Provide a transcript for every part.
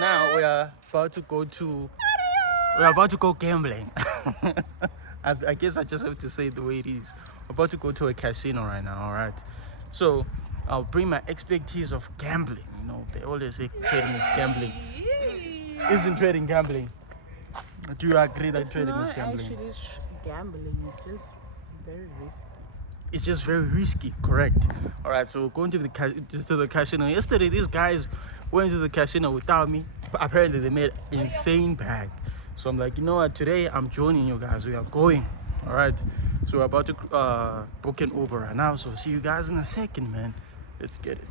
now we are about to go gambling. I guess I just have to say it the way it is. We're about to go to a casino right now, all right? So I'll bring my expertise of gambling. You know, they always say trading is gambling. Isn't trading gambling? Do you agree that trading is gambling? Actually, gambling is just very risky. It's just very risky, correct? All right, so going to the casino. Yesterday, these guys went to the casino without me. Apparently, they made insane bag. So I'm like, you know what? Today, I'm joining you guys. We are going. All right. So we're about to book an Uber right now. So see you guys in a second, man. Let's get it.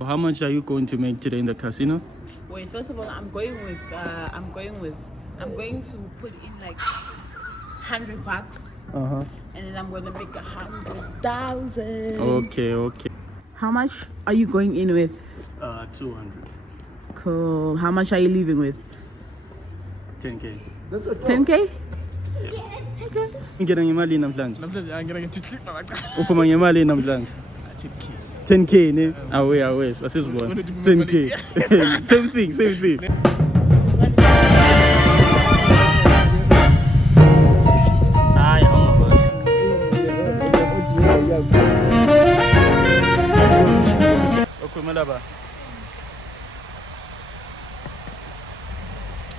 How much are you going to make today in the casino? Wait, first of all, I'm going to put in like $100. And then I'm gonna make 100,000. Okay. How much are you going in with? 200. Cool. How much are you leaving with? 10K. 10K? Ngena ngemali namhlanje. Uphuma ngemali namhlanje. 10K ne? Away. Asizibona. 10K. Same thing.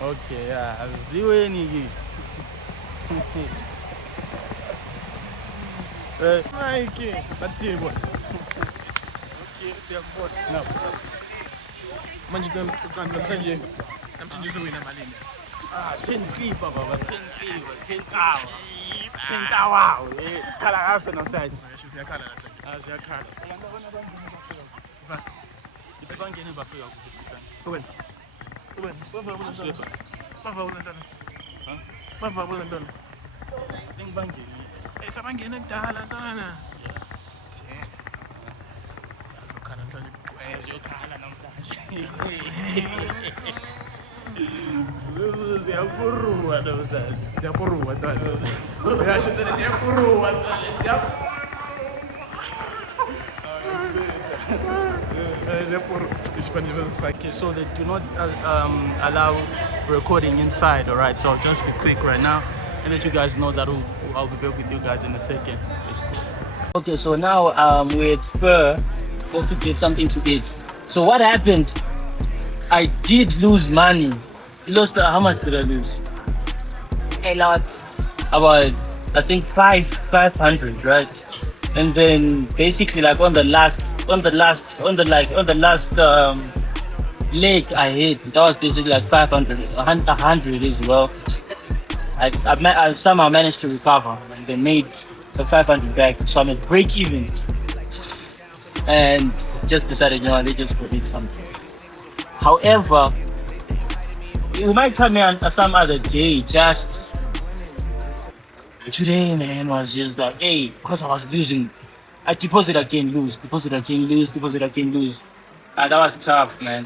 Okay, yeah, aziweni Nike, bathi bona. Okay, siyakubona. No. Manje uqanda namhlanje uzowina malini? 10K baba, 10K, 10K. 10K wow. Sikhala ngaso namhlanje. Siyakhala namhlanje. Siyakhala. Ithi bangene bafika kuphi? Bava ntwana. Ngibangene. Sabangene kudala ntwana. Azokhala namhlanje. Uzokhala namhlanje. Ziyakuruwa namhlanje. Ziyakuruwa ntwana. Uyasho ntwana ziyakuruwa ntwana. Okay, so they do not allow recording inside, all right? So I'll just be quick right now and let you guys know that I'll be back with you guys in a second. It's cool. Okay, so now we're at Spur just to get something to eat. So what happened? I did lose money. How much did I lose? A lot. About, I think 500, right? And then basically like on the last leg I hit, that was basically like 500, 100 as well. I somehow managed to recover and they made the 500 back, so I'm at break even. And just decided, you know, they just could eat something. However, we might come here on some other day. Just today, man, was just like, hey, because I was losing. I deposit again, lose. And that was tough, man.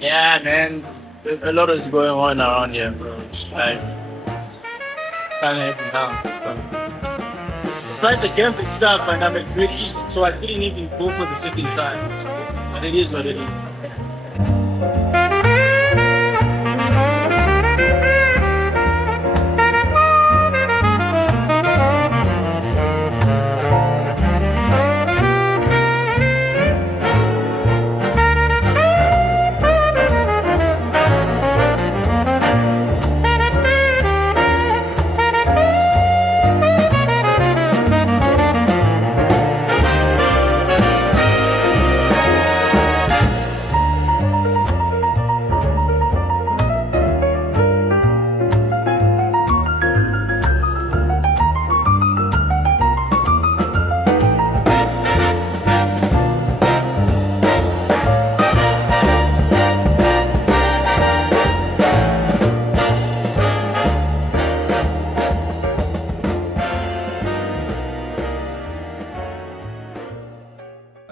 Yeah, man. A lot is going on around here, bro. Like, can't help it now. tried the camping stuff and I'm a tricky, so I didn't even go for the sitting time. But it is what it is.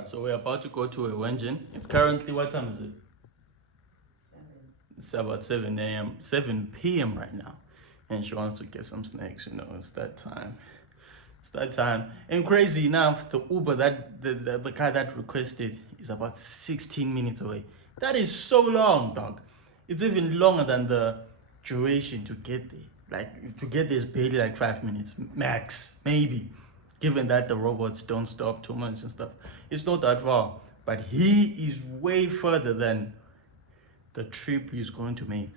So we're about to go to a Wenjin. It's currently, what time is it? 7. It's about 7 a.m., 7 p.m. right now. And she wants to get some snacks, you know, it's that time. It's that time. And crazy enough, the Uber that the guy that requested is about 16 minutes away. That is so long, dog. It's even longer than the duration to get there. Like, to get there is barely like 5 minutes, max, maybe. Given that the robots don't stop too much and stuff. It's not that far. But he is way further than the trip he's going to make.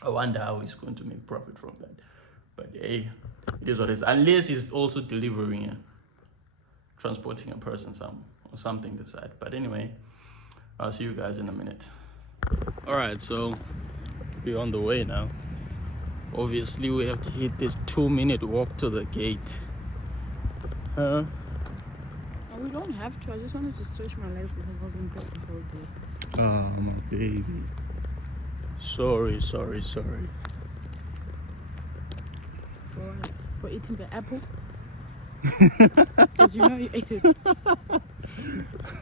I wonder how he's going to make profit from that. But hey, it is what it is. Unless he's also delivering, transporting a person or something this side. But anyway, I'll see you guys in a minute. Alright, so we're on the way now. Obviously, we have to hit this 2-minute walk to the gate. We don't have to. I just wanted to stretch my legs because I was in bed the whole day. Oh, my baby. Sorry. For eating the apple? Because you know you ate it.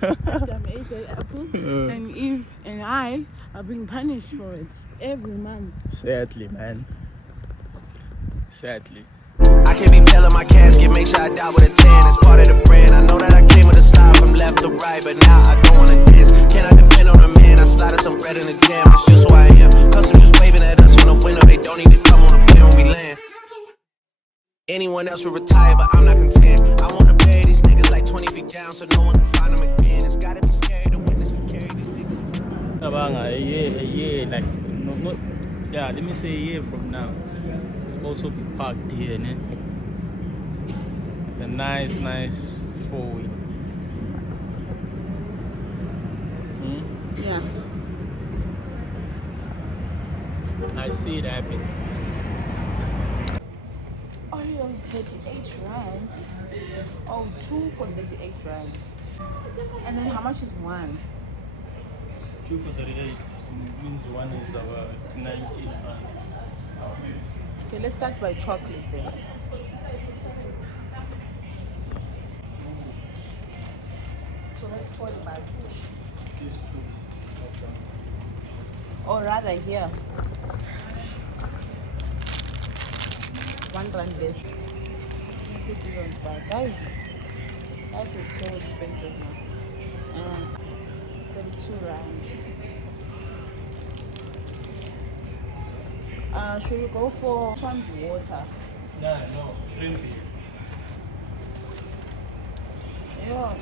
Adam ate that apple, and Eve and I are being punished for it every month. Sadly, man. Sadly. I can't be pale in my casket, make sure I die with a 10. It's part of the brand. I know that I came with a style from left to right, but now I don't wanna dance. Can I depend on a man? I slotted some bread in the jam. That's just who I am. Custom just waving at us from the window. They don't need to come on the plane when we land. Anyone else would retire, but I'm not content. I wanna bury these niggas like 20 feet down so no one can find them again. It's gotta be scary to witness me carry these niggas. A year, like, no, yeah, let me say a year from now. Also be parked here, né? A nice 4-wheel. Yeah. I see it happen. Oh, those 38 rand. Oh, 2 for 38 rand. And then how much is one? 2 for 38 means one is 19 rand. Okay, let's start by chocolate then. So that's 40 bucks. These 2. Or rather here. 1 rand less. Guys, that is so expensive now. 32 rand. Should we go for swamp water? No, shrimpy. Yeah,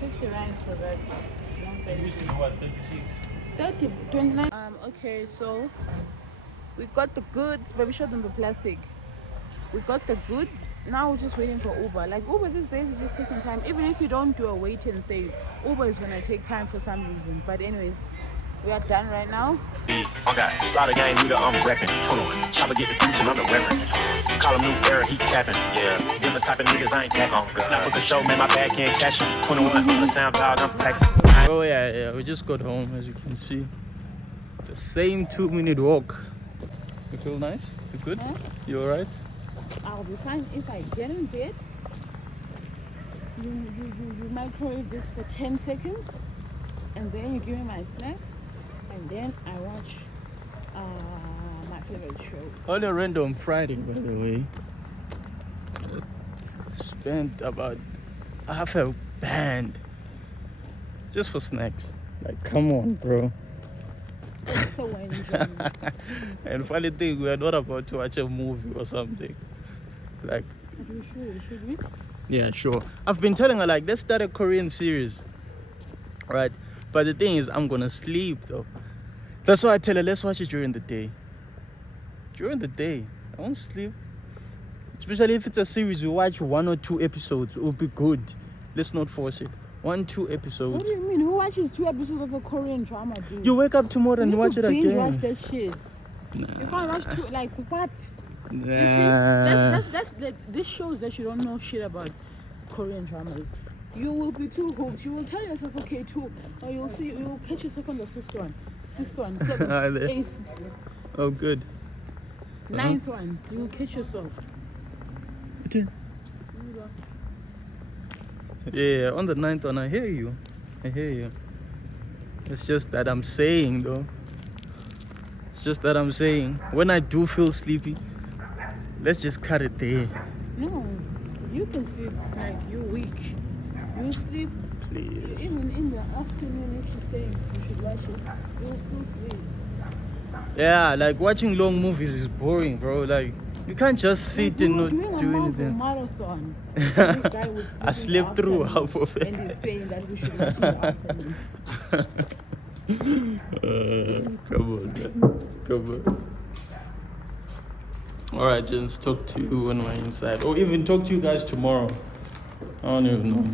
50 rand for that. It used to be what, 36? 30, 29. Okay, so we got the goods, but we showed them the plastic. We got the goods. Now we're just waiting for Uber. Like Uber these days is just taking time. Even if you don't do a wait and save, Uber is gonna take time for some reason. But anyways, we are done right now. Okay, slaughter gang leader, I'm reppin'. 21. Chopper get the future, I'm the reverend. Call him new era, he capping. Yeah, them the type of niggas I ain't cap on. Not for the show, man, my bag can't cash him. 21, I'm the sound dog, I'm taxing. Oh yeah, we just got home, as you can see. The same 2-minute walk. You feel nice? You good? Huh? You alright? I'll be fine if I get in bed. You microwave this for 10 seconds, and then you give me my snacks, and then I watch my favorite show. On a random Friday, by the way. spent about half a band just for snacks. Like, come on, bro. It's so enjoying. And funny thing, we are not about to watch a movie or something. Like, Are you sure? Should we? yeah, sure. I've been telling her, like, let's start a Korean series. Right? But the thing is, I'm gonna sleep, though. That's why I tell her, let's watch it during the day. During the day. I won't sleep. Especially if it's a series, we watch 1 or 2 episodes. It will be good. Let's not force it. 1-2 episodes. What do you mean? Who watches 2 episodes of a Korean drama, dude? You wake up tomorrow and You watch need it to binge again. watch that shit. Nah. You can't watch 2, like, what? You see? Nah. This shows that you don't know shit about Korean dramas. You will be too hooked. You will tell yourself, okay, 2, or you'll catch yourself on the 5th one, 6th one, 7th, 8th, Oh, good. 9th one. You will catch yourself. Yeah, on the 9th one, I hear you. It's just that I'm saying, though. When I do feel sleepy, let's just cut it there. No, you can sleep like you're weak. You sleep. Please. Even in the afternoon, if she's saying you should watch it, you'll still sleep. Yeah, like watching long movies is boring, bro. Like, you can't just sit and not doing a do Marvel anything. marathon. This guy was I slept through half of it. and he's saying that we should watch in the afternoon. Come on, man. Come on. Alright, gents, talk to you when we're inside. Or even talk to you guys tomorrow. I don't even know.